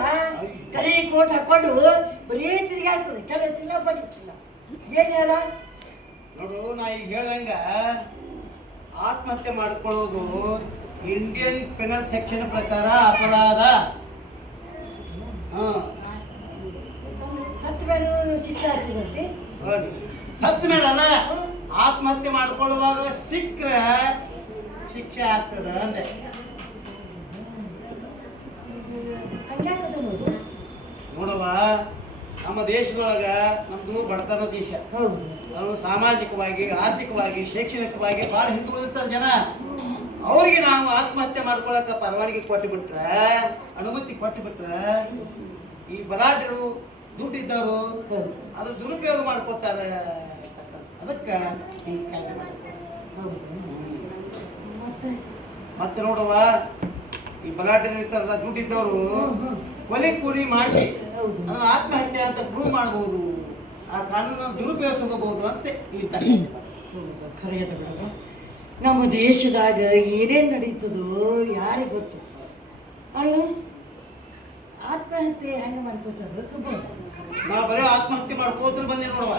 ಕರಿ ಕೋಟ್ ಹಾಕೊಂಡು ಬರೀ ತಿರುಗಾಡ್ತದೆ, ಕೆಲಸ ಇಲ್ಲ ಬದುಕಿಲ್ಲ. ಏನ್ ಹೇಳ ನೋಡು, ನಾ ಈಗ ಹೇಳ್ದಂಗ ಆತ್ಮಹತ್ಯೆ ಮಾಡ್ಕೊಳ್ಳೋದು ಇಂಡಿಯನ್ ಪೆನಲ್ ಸೆಕ್ಷನ್ ಪ್ರಕಾರ ಅಪರಾಧ. ಸತ್ತ ಮೇಲೆ ಶಿಕ್ಷೆ ಆಗ್ತದಂತೆ. ಸತ್ತ ಮೇಲೆ ಅಲ್ಲ, ಆತ್ಮಹತ್ಯೆ ಮಾಡ್ಕೊಳ್ಳುವಾಗ ಸಿಕ್ಕರೆ ಶಿಕ್ಷೆ ಆಗ್ತದ ಅಂದೆ. ಹಂಗ್ಯಾಕದ ನೋಡು. ನೋಡವ್ವ, ನಮ್ಮ ದೇಶದೊಳಗ ನಮ್ದು ಬಡತನ ದೇಶ. ಹೌದು. ಅವರು ಸಾಮಾಜಿಕವಾಗಿ, ಆರ್ಥಿಕವಾಗಿ, ಶೈಕ್ಷಣಿಕವಾಗಿ ಭಾಳ ಹಿಂದುಳಿದಿರ್ತಾರೆ ಜನ. ಅವರಿಗೆ ನಾವು ಆತ್ಮಹತ್ಯೆ ಮಾಡ್ಕೊಳಕ ಪರವಾನಗಿ ಕೊಟ್ಟುಬಿಟ್ರೆ, ಅನುಮತಿ ಕೊಟ್ಟುಬಿಟ್ರೆ, ಈ ಬಲಾಢ್ಯರು ದುಡ್ಡಿದ್ದವರು ಅದ್ರ ದುರುಪಯೋಗ ಮಾಡ್ಕೊತಾರೆ. ಅದಕ್ಕೆ ಹಿಂಗೆ ಕಾಯ್ದೆ ಮಾಡ್ತಾರೆ. ಮತ್ತೆ ನೋಡುವ, ಈ ಬಲಾಢ್ಯರು ಇರ್ತಾರಲ್ಲ, ದುಡ್ಡಿದ್ದವರು ಕೊಲೆ ಕೂಲಿ ಮಾಡಿಸಿ ಅದನ್ನ ಆತ್ಮಹತ್ಯೆ ಅಂತ ಪ್ರೂವ್ ಮಾಡ್ಬೋದು, ಆ ಕಾನೂನನ್ನು ದುರುಪಯೋಗ ತಗೋಬಹುದು ಅಂತ ಈ ಖರೆಯದ ಬಿಡಲ್ಲ. ನಮ್ಮ ದೇಶದಾಗ ಏನೇನು ನಡೀತದೋ ಯಾರಿಗೆ ಗೊತ್ತು ಅಲ್ಲ. ಆತ್ಮಹತ್ಯೆ ಹೆಂಗೆ ಮಾಡ್ಕೋತಾರ ಸುಬ್ಬ? ನಾ ಬರೀ ಆತ್ಮಹತ್ಯೆ ಮಾಡ್ಕೋತ್ರ ಬಂದೆ ನೋಡುವ.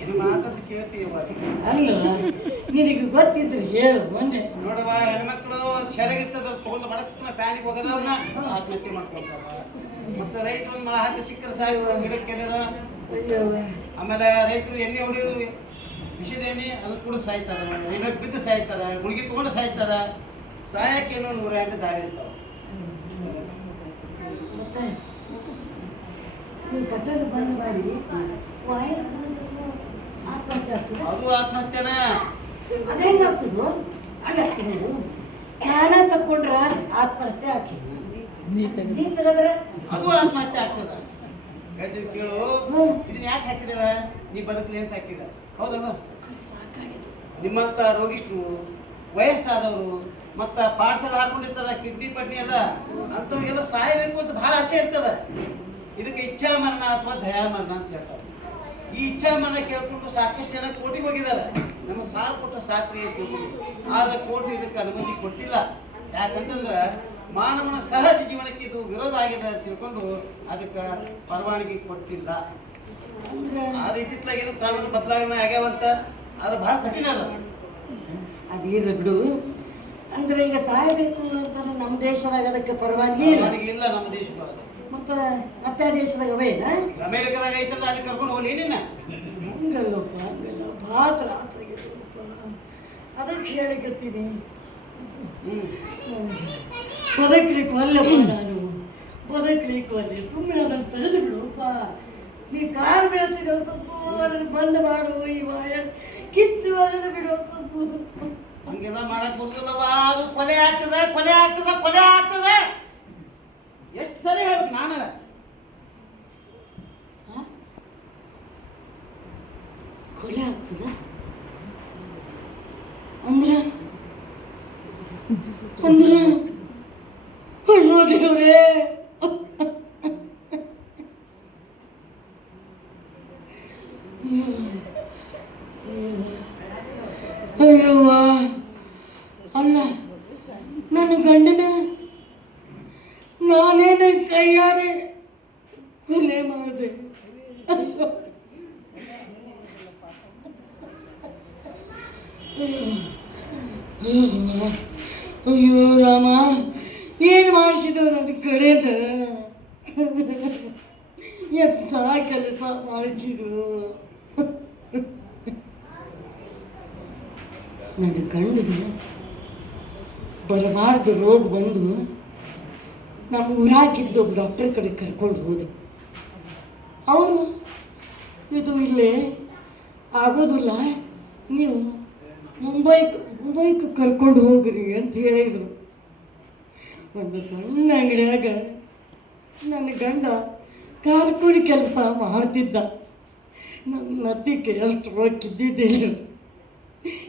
ಏನು ಮಾತಾಡ್ ಕೇಳ್ತೀವ ಅಲ್ಲ, ನಿನಗೆ ಗೊತ್ತಿದ್ರೆ ಹೇಳು ಒಂದೇ. ನೋಡುವ, ಹೆಣ್ಮಕ್ಳು ಸೆರಗಿರ್ತದ ತಗೊಂಡು ಬಡಕ್ನ ಫ್ಯಾನಿಗೆ ಹೋಗೋದವ್ರನ್ನ ಆತ್ಮಹತ್ಯೆ ಮಾಡ್ಕೊತಾರ. ಮತ್ತೆ ರೈತರು ಒಂದು ಮಳ ಹಾಕಿ ಸಿಕ್ಕರೆ ಸಾಯುವ ಗಿಡಕ್ಕೆ. ಆಮೇಲೆ ರೈತರು ಎಣ್ಣೆ ಹೊಡಿಯೋದು, ವಿಷದ ಎಣ್ಣೆ ಅದು ಕೂಡ ಸಾಯ್ತಾರ, ಎಣ್ಣೆಗೆ ಬಿದ್ದು ಸಾಯ್ತಾರ, ಗುಳಿಗೆ ತೊಗೊಂಡು ಸಾಯ್ತಾರ. ಸಾಯಕ್ಕೇನೋ 108 ದಾರಿ ಇರ್ತಾವ. ಮತ್ತೆ ಈ ಕಟ್ಟಡ ಬಂದ್ ಮಾಡಿ ಆತ್ಮಹತ್ಯೆ ಆಗ್ತದೆ. ಅದು ಆತ್ಮಹತ್ಯೆನ. ಅದು ಹೆಂಗಾಗ್ತದೋ ಅಲ್ಲ. ಜ್ಞಾನ ತಕ್ಕೊಂಡ್ರ ಆತ್ಮಹತ್ಯೆ ಆಗ್ತದೆ, ನೀ ತೆಗೆದ್ರೆ ಅದು ಆತ್ಮಹತ್ಯೆ ಆಗ್ತದ. ಹೇಳ್ತೀವಿ ಕೇಳು, ಇದನ್ನ ಯಾಕೆ ಹಾಕಿದಾರ? ನೀ ಬದುಕಲಿ ಅಂತ ಹಾಕಿದಾರ, ಹೌದಲ್ಲ? ನಿಮ್ಮಂತ ರೋಗಿಷ್ಟ್ರು, ವಯಸ್ಸಾದವರು, ಮತ್ತು ಪಾರ್ಸಲ್ ಹಾಕೊಂಡಿರ್ತಾರ, ಕಿಡ್ನಿ ಪಡ್ನಿ ಎಲ್ಲ, ಅಂಥವ್ರಿಗೆಲ್ಲ ಸಾಯಬೇಕು ಅಂತ ಬಹಳ ಆಸೆ ಇರ್ತದ. ಇದಕ್ಕೆ ಇಚ್ಛಾ ಮರಣ ಅಥವಾ ದಯಾಮರಣ ಅಂತ ಹೇಳ್ತಾರೆ. ಈ ಇಚ್ಛಾ ಮರಣ ಕೇಳ್ಕೊಂಡು ಸಾಕಷ್ಟು ಜನ ಕೋರ್ಟಿಗೆ ಹೋಗಿದ್ದಾರೆ. ನಮಗೆ ಸಾಲ ಕೊಟ್ಟ ಸಾಕ್ರಿ ಅಂತ ಹೇಳಿ, ಆದ್ರೆ ಕೋರ್ಟ್ ಇದಕ್ಕೆ ಅನುಮತಿ ಕೊಟ್ಟಿಲ್ಲ. ಯಾಕಂತಂದ್ರೆ ಮಾನವನ ಸಹಜ ಜೀವನಕ್ಕೆ ಇದು ವಿರೋಧ ಆಗಿದೆ ಅಂತ ತಿಳ್ಕೊಂಡು ಅದಕ್ಕೆ ಪರವಾನಗಿ ಕೊಟ್ಟಿಲ್ಲ. ಆದ್ರೆ ಇತ್ತಿತ್ತಲಾಗೇನು ಕಾನೂನು ಬದಲಾವಣೆ ಆಗ್ಯಾವಂತ, ಆದ್ರೆ ಬಹಳ ಕಠಿಣ ಅದ. ಅದಿರ್ಲಿ ಬಿಡು. ಅಂದ್ರೆ ಈಗ ಸಾಯಬೇಕು ಅಂತಂದ್ರೆ ನಮ್ಮ ದೇಶದಾಗ ಅದಕ್ಕೆ ಪರವಾನಗಿ ಇಲ್ಲ. ನಮ್ಮ ದೇಶದೊಳಗೆ ಮತ್ತೆ ದೇಶದಾಗ ಅವೇನ? ಅಮೇರಿಕಾದಾಗ ಐತಂದ್ರೆ ಅಲ್ಲಿ ಕರ್ಕೊಂಡು ಹೋಗ್ಲಿ ನಿನ್ನ. ಹಂಗಲ್ಲಪ್ಪ, ಹಂಗಲ್ಲ, ಭಾಳ ತ್ರಾಸ ಆಗಿದೆಪ್ಪ. ಅದಕ್ಕೆ ಹೇಳಿಕತ್ತೀನಿ, ಬದುಕಲಿಕ್ಕೆ ಅಲ್ಲಪ್ಪ, ನಾನು ಬದುಕಲಿಕ್ಕೆ ಅಲ್ಲಿ ಸುಮ್ಮನೆ ಅದನ್ನು ತೆಗೆದು ಬಿಡುಪ್ಪ. ನೀ ಕಾಲು ಬೀಳ್ತೀರೋ ತಪ್ಪು, ಅದನ್ನು ಬಂದ್ ಮಾಡು, ಈ ವಾಯರ್ ಕಿತ್ತು ಅದನ್ನು ಬಿಡೋ ತಪ್ಪು. ಹಂಗೆಲ್ಲ ಮಾಡಕ್ ಬರ್ತಲ್ಲವ. ಅದು ಕೊಲೆ ಆಗ್ತದೆ. ಎಷ್ಟು ಸರಿ ಹೇಳ್ಬೇಕು ನಾನು? ಕೊಲೆ ಆಗ್ತದ ಅಂದ್ರೆ ಅಯ್ಯೋ ದೇವ್ರೇ, ಕೊಲೆ ಮಾಡಿದೆ. ಅಯ್ಯೋ ರಾಮ, ಏನು ಮಾಡಿಸಿದ್ರು ನನ್ನ ಕಡೆದ? ಎಂಥ ಕೆಲಸ ಮಾಡಿಸಿದ್ರು. ನನ್ನ ಗಂಡಿಗೆ ಬರಬಾರ್ದು ರೋಗ ಬಂದು ನಮ್ಮ ಊರಾಗಿದ್ದ ಒಬ್ಬ ಡಾಕ್ಟರ್ ಕಡೆ ಕರ್ಕೊಂಡು ಹೋದೆ. ಅವರು ಇದು ಇಲ್ಲೇ ಆಗೋದಿಲ್ಲ, ನೀವು ಮುಂಬೈಗೆ ಕರ್ಕೊಂಡು ಹೋಗ್ರಿ ಅಂತ ಹೇಳಿದರು. ಒಂದು ಸಣ್ಣ ಅಂಗಡಿಯಾಗ ನನ್ನ ಗಂಡ ಕಾರ್ಕೂಲಿ ಕೆಲಸ ಮಾಡ್ತಿದ್ದ. ನನ್ನ ಅತ್ತಿಗೆ ಅಷ್ಟು ರೊಕ್ಕಿದ್ದಿದ್ದಿಲ್ಲ.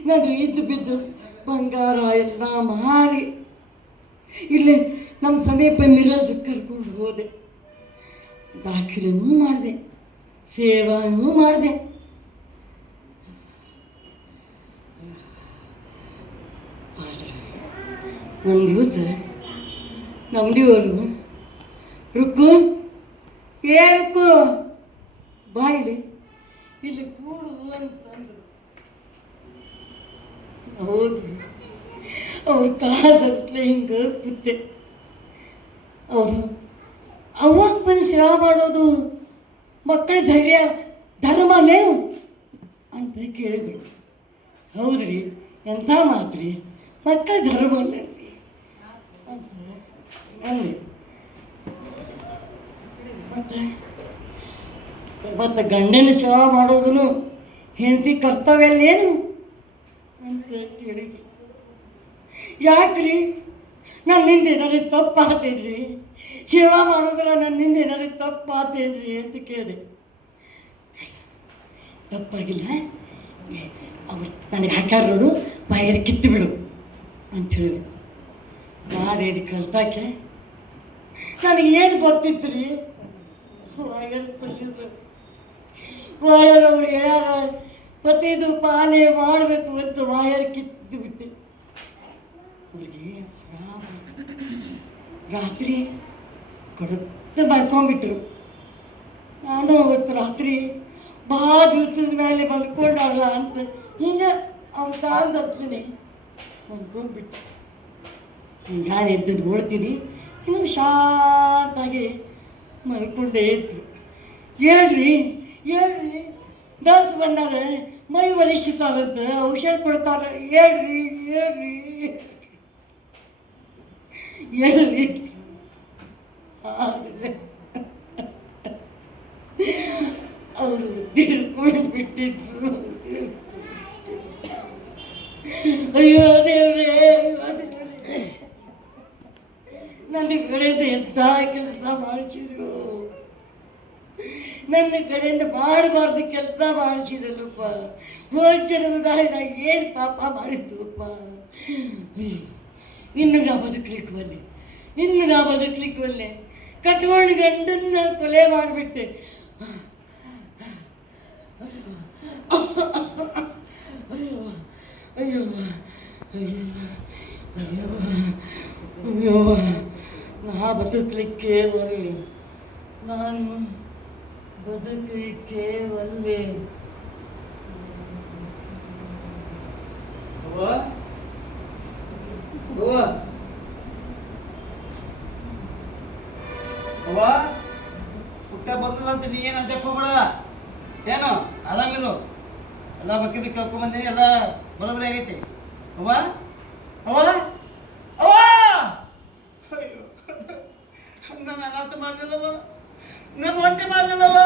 ನಾನು ಇದ್ದು ಬಿದ್ದು ಬಂಗಾರ ಎಲ್ಲ ಮಾರಿ ಇಲ್ಲಿ ನಮ್ಮ ಸಮೀಪ ಮಿರಜ್ ಕರ್ಕೊಂಡು ಹೋದೆ. ದಾಖಲೆನೂ ಮಾಡಿದೆ, ಸೇವಾನೂ ಮಾಡಿದೆ. ಒಂದು ದಿವಸ ನಮ್ಮದಿವರು ರುಕ್ಕು ರುಕ್ಕು ಬಾಯಿಲಿ ಇಲ್ಲಿ ಕೂಡು ಅಂತಂದರು. ಹೌದು, ಅವ್ರ ಕಾಲದಷ್ಟೇ ಹಿಂಗೆ ಕೂತೆ. ಅವರು ಅವ್ವಪ್ಪನ ಸೇವಾ ಮಾಡೋದು ಮಕ್ಕಳ ಧರ್ಮನೇನು ಅಂತ ಕೇಳಿದರು. ಹೌದ್ರಿ, ಎಂಥ ಮಾತ್ರಿ, ಮಕ್ಕಳ ಧರ್ಮನೇ ಅಂತ ಅಂದೆ. ಮತ್ತು ಗಂಡನ ಸೇವಾ ಮಾಡೋದನ್ನು ಹೆಂಡತಿ ಕರ್ತವ್ಯಲ್ಲೇನು ಅಂತ ಕೇಳಿದ್ರು. ಯಾಕ್ರಿ, ನನ್ನಿಂದ ಏನಾದ್ರು ತಪ್ಪಾತೇನ್ರಿ? ಸೇವಾ ಮಾಡೋದ್ರ ನನ್ನಿಂದ ಏನಾದ್ರು ತಪ್ಪಾತೇನ್ರಿ ಅಂತ ಕೇಳಿದೆ. ತಪ್ಪಾಗಿಲ್ಲ, ಅವ್ರು ನನಗೆ ಹಾಕ್ಯಾರ ನೋಡು, ಬಾಯರ್ ಕಿತ್ತು ಬಿಡು ಅಂತ ಹೇಳಿದ್ರು. ನಾನೇನು ಕಲ್ತಾಕೆ ನನಗೆ ಏನು ಗೊತ್ತಿತ್ತು ರೀ? ವಾಯರ್ ಕೊಟ್ಟಿದ್ರು. ವಾಯರ್ ಅವ್ರು ಹೇಳ್ಯಾರ ಪತಿದು ಪಾಲನೆ ಮಾಡಬೇಕು ಅಂತ ವಾಯರ್ ಕಿತ್ತು ಬಿಟ್ಟೆ. ಅವ್ರಿಗೆ ರಾತ್ರಿ ಕಡುತ್ತ ಮಲ್ಕೊಂಡ್ಬಿಟ್ರು. ನಾನು ಅವತ್ತು ರಾತ್ರಿ ಭಾಳ ದಿವಸದ ಮೇಲೆ ಮಲ್ಕೊಂಡಲ್ಲ ಅಂತ ಹಿಂಗೆ ಅವ್ನ ಕಾಲು ತರ್ತೀನಿ ಮಲ್ಕೊಂಡ್ಬಿಟ್ಟು. ಮುಂಜಾನೆ ಎದ್ದು ನೋಡ್ತೀನಿ, ಇನ್ನು ಶಾಂತಾಗಿ ಮಲ್ಕೊಂಡೇ ಇದ್ರು. ಹೇಳ್ರಿ ನರ್ಸ್ ಬಂದಾರೆ, ಮೈ ಒಲಿಸ್ತಾರಂತ, ಔಷಧ ಕೊಡ್ತಾರೆ, ಹೇಳ್ರಿ ಅವರು ತಿರ್ಕೊಂಡು ಬಿಟ್ಟಿದ್ರು. ಅಯ್ಯೋ ದೇವ್ರೇ, ನನ್ನ ಕಡೆಯಿಂದ ಎಂಥ ಕೆಲಸ ಮಾಡಿಸಿದ್ರು. ನನ್ನ ಕಡೆಯಿಂದ ಮಾಡಬಾರ್ದು ಕೆಲಸ ಮಾಡಿಸಿದಲ್ಲಪ್ಪ. ಹೋಲ್ಚನದಾಗ ಏನು ಪಾಪ ಮಾಡಿದ್ದುಪ್ಪ. ಇನ್ನು ನಾ ಬದುಕಲಿಕ್ಕೆ ಒಲ್ಲೆ ಕಟ್ಕೊಂಡು ಗಂಡನ್ನ ಕೊಲೆ ಮಾಡಿಬಿಟ್ಟೆ. ಅಯ್ಯೋ ನಾ ಬದುಕಲಿಕ್ಕೆ ಒಲ್ಲೆ, ನಾನು ಬದುಕಲಿಕ್ಕೆ ಒಲ್ಲೆ. ಹುಟ್ಟ ಬರ್ದಿಲ್ಲ ಅಂತ ನೀ ಏನು ಅಂತ ಹೋಗ್ಬೇಡ. ಏನು ಆರಾಮಿರು, ಎಲ್ಲ ಬಕ್ಕಿ ಕೇಳ್ಕೊಂಡ್ ಬಂದೀನಿ, ಎಲ್ಲ ಬರೋಬ್ಬರಿ ಆಗೈತಿ. ಅವ್ವ ಅಯ್ಯೋ, ನಾನು ಅನಾಥ ಮಾಡ್ಲಿಲ್ಲವ, ನನ್ನ ಹೊಟ್ಟೆ ಮಾಡ್ಲಿಲ್ಲವ.